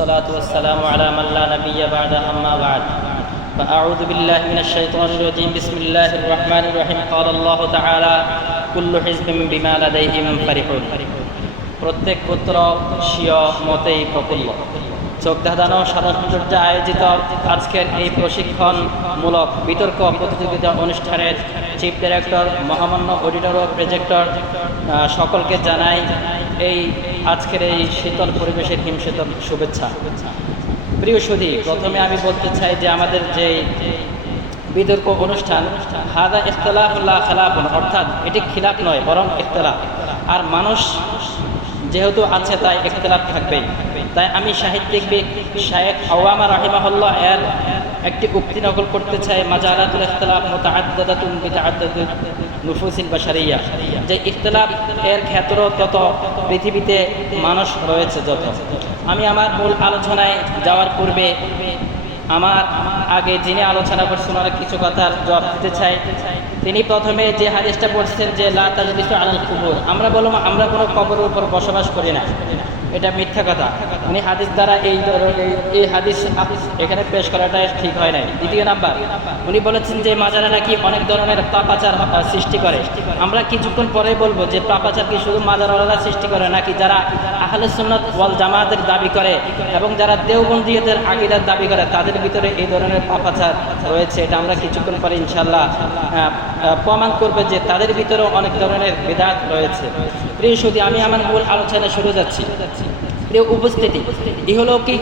والصلاة والسلام على من لا نبي بعد أما بعد فأعوذ بالله من الشيطان الرجيم بسم الله الرحمن الرحيم قال الله تعالى كل حزب بما لديهم فرحون প্রত্যেক পুত্র স্বীয় মতেই প্রফুল্ল চোখ ধাঁধানো সাধারণ আয়োজিত আজকের এই প্রশিক্ষণমূলক বিতর্ক প্রতিযোগিতা অনুষ্ঠানের চিফ ডিরেক্টর মহামান্য অডিটর ও প্রজেক্টর সকলকে জানাই এই আজকের এই শীতল পরিবেশের হিমশীতল শুভেচ্ছা। প্রিয় সুধী, প্রথমে আমি বলতে চাই যে আমাদের যে বিতর্ক অনুষ্ঠান, হাদা ইখতলাফুল্লাহ খেলাফুন, অর্থাৎ এটি খিলাফ নয়, বরং ইখতলাফ। আর মানুষ যেহেতু আছে, তাই ইখতলাফ থাকবেই। তাই আমি সাহিত্যিক শায়েখ আওয়ামা রাহিমাহুল্লাহ এর একটি উক্তি নকল করতে চাই, মাজারাতুল ইখতলাফ বিতাআদ্দাদুন। নুফুসিল বাশারিয়া, যে ইখতলাফ এর ক্ষেত্র তত পৃথিবীতে মানুষ রয়েছে যত। আমি আমার মূল আলোচনায় যাওয়ার পূর্বে আমার আগে যিনি আলোচনা করছেন, অনেক কিছু কথার জবাব দিতে চাই। তিনি প্রথমে যে হাদিসটা পড়ছেন যে, লা তাজলিসু আলাল কুবুর আমরা বললাম আমরা কোনো কবরের উপর বসবাস করি না। এটা মিথ্যা কথা। উনি হাদিস দ্বারা এই এই হাদিস এখানে পেশ করাটা ঠিক হয় নাই। দ্বিতীয় নাম্বার, উনি বলেছেন যে মাজারা নাকি অনেক ধরনের পাপাচার সৃষ্টি করে। আমরা কিছুক্ষণ পরে বলব যে পাপাচার কি শুধু মাজারওয়ালারা সৃষ্টি করে, নাকি যারা আহলে সুন্নত ওয়াল জামাতের দাবি করে এবং যারা দেওবন্দীয়দের আকিদার দাবি করে, তাদের ভিতরে এই ধরনের পাপাচার রয়েছে, এটা আমরা কিছুক্ষণ পরে ইনশাল্লাহ প্রমাণ করবে যে তাদের ভিতরেও অনেক ধরনের বেদাত রয়েছে। প্রিয় শুধু আমি আমার মূল আলোচনা শুরু যাচ্ছি। প্রিয় উপস্থিতি, ইহলৌকিক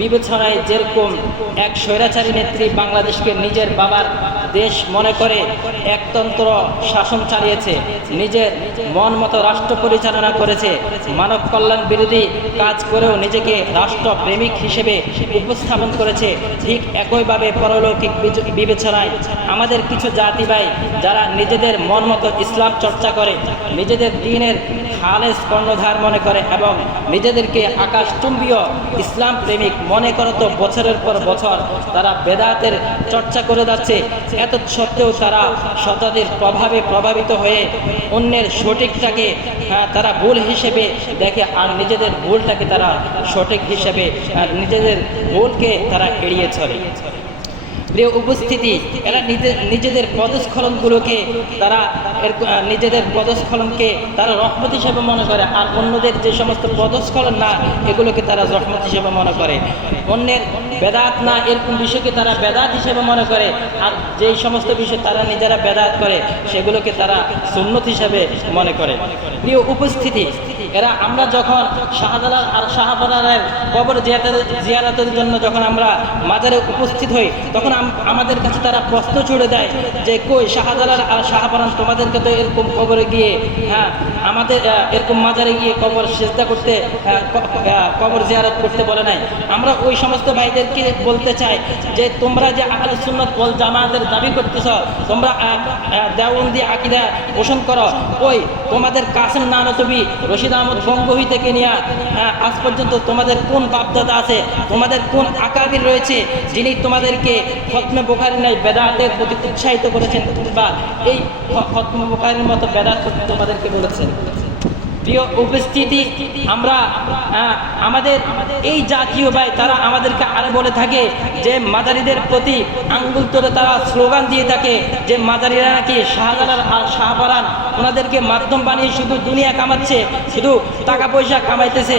বিবেচনায় যেরকম এক স্বৈরাচারী নেত্রী বাংলাদেশকে নিজের বাবার দেশ মনে করে একতন্ত্র শাসন চালিয়েছে, নিজের মন মতো রাষ্ট্র পরিচালনা করেছে, মানব কল্যাণ বিরোধী কাজ করেও নিজেকে রাষ্ট্রপ্রেমিক হিসেবে উপস্থাপন করেছে। ঠিক একইভাবে পরলৌকিক বিবেচনায় আমাদের কিছু জাতি ভাই যারা নিজেদের মন মতো ইসলাম চর্চা করে, নিজেদের দিনের খালেজ কর্ণধার মনে করে এবং নিজেদেরকে আকাশচুম্বীয় ইসলাম প্রেমিক মনে করতো বছরের পর বছর তারা বেদাতের চর্চা করে যাচ্ছে এত সত্ত্বেও তারা সতাদের প্রভাবে প্রভাবিত হয়ে অন্যের সঠিকটাকে তারা ভুল হিসেবে দেখে আর নিজেদের ভুলটাকে তারা সঠিক হিসেবে নিজেদের ভুলকে তারা এড়িয়ে চলে। প্রিয় উপস্থিতি, এরা নিজেদের পদস্খলনগুলোকে তারা নিজেদের পদস্খলনকে তারা রহমত হিসেবে মনে করে, আর অন্যদের যে সমস্ত পদস্খলন না, এগুলোকে তারা রহমত হিসেবে মনে করে। অন্যের বেদাত না, এরকম বিষয়কে তারা বেদাত হিসেবে মনে করে, আর যেই সমস্ত বিষয় তারা নিজেরা বেদাত করে, সেগুলোকে তারা সুন্নত হিসেবে মনে করে। প্রিয় উপস্থিতি এরা আমরা যখন শাহজালাল আর শাহবানের কবর জিয়ারাতের জন্য যখন আমরা মাজারে উপস্থিত হই, তখন আমাদের কাছে তারা প্রশ্ন ছুড়ে দেয় যে, কই শাহজালাল আর শাহবারান তোমাদেরকে তো এরকম কবরে গিয়ে হ্যাঁ আমাদের এরকম মাজারে গিয়ে কবর চেষ্টা করতে কবর জিয়ারত করতে বলে নাই? আমরা ওই সমস্ত ভাইদেরকে বলতে চাই যে, তোমরা যে আহলে সুন্নত বল জামাতের দাবি করতেছ, তোমরা দেওবন্দি আকিদা পোষণ করো। ওই তোমাদের কাসেম নানতবি রশিদ আহমদ বঙ্গহী থেকে নিয়ে? আজ পর্যন্ত তোমাদের কোন বাপদাদা আছে? তোমাদের কোন আকাবির রয়েছে যিনি তোমাদেরকে খতমে বোখারি নাই বেদাতের প্রতি উৎসাহিত করেছেন? বা এই খতমে বোখারির মতো বেদাত তোমাদেরকে বলেছেন? প্রিয় উপস্থিতি, আমরা আমাদের এই জাতীয় ভাই, তারা আমাদেরকে আরও বলে থাকে যে মাদারিদের প্রতি আঙ্গুল তোলে তারা স্লোগান দিয়ে থাকে যে মাদারিরা নাকি শাহজালাল আর শাহপারান ওনাদেরকে মাধ্যম বানিয়ে শুধু দুনিয়া কামাচ্ছে, শুধু টাকা পয়সা কামাইতেছে।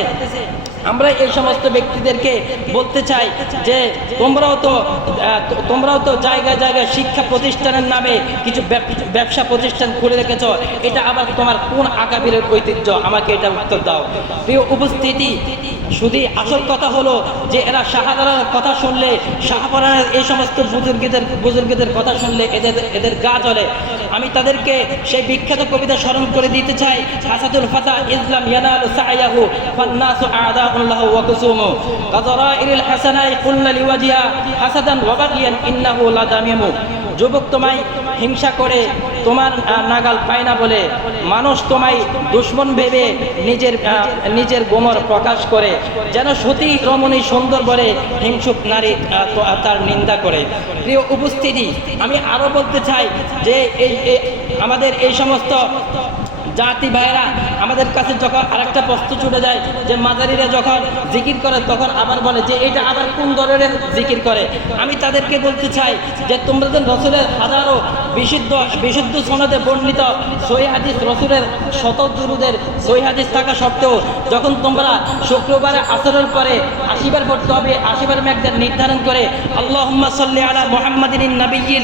আমরা এই সমস্ত ব্যক্তিদেরকে বলতে চাই যে তোমরাও তো তোমরাও তো জায়গায় জায়গায় শিক্ষা প্রতিষ্ঠানের নামে কিছু ব্যবসা প্রতিষ্ঠান খুলে রেখেছ। এটা আবার তোমার কোন আকাবিরের ঐতিহ্য? আমাকে এটা উত্তর দাও। প্রিয় উপস্থিতি, শুধু আসল কথা হলো যে এরা শাহজালার কথা শুনলে, শাহপরানের এই সমস্ত বুজুর্গীদের বুজুর্গীদের কথা শুনলে এদের এদের গা চলে আমি তাদেরকে সেই বিখ্যাত কবিতা স্মরণ করে দিতে চাই। আসাদুল ফাতা, ইসলাম ইয়ানালু সাআয়াহু ফান্নাসু আদাউল্লাহু ওয়া কুসুমু। কাযারাইল হাসানাই কুল্লা লিওয়াজিহা হাসাদান ওয়া বাগিয়ান ইন্নাহু লাদামিমু যুবক তোমায় হিংসা করে তোমার নাগাল পায় না বলে মানুষ তোমায় দুশ্মন ভেবে নিজের নিজের গোমর প্রকাশ করে, যেন সতী রমণী সুন্দর বলে হিংসুক নারী তার নিন্দা করে। প্রিয় উপস্থিতি, আমি আরও বলতে চাই যে এই, আমাদের এই সমস্ত জাতি ভাইরা আমাদের কাছে যখন আরেকটা প্রশ্ন ছুটে যায় যে মাদারিরা যখন জিকির করে, তখন আবার বলে যে এটা আবার কোন ধরনের জিকির করে? আমি তাদেরকে বলতে চাই যে তোমাদের রসুলের হাজারো বিশুদ্ধ বিশুদ্ধ সনদে বর্ণিত সই হাদিস, রসুলের শত দুরুদের সই হাদিস থাকা সত্ত্বেও, যখন তোমরা শুক্রবারে আসরের পরে আশিবার পড়তে হবে আশিবার মেঘদের নির্ধারণ করে আল্লাহ সাল্লি আলা মোহাম্মদিন নবীল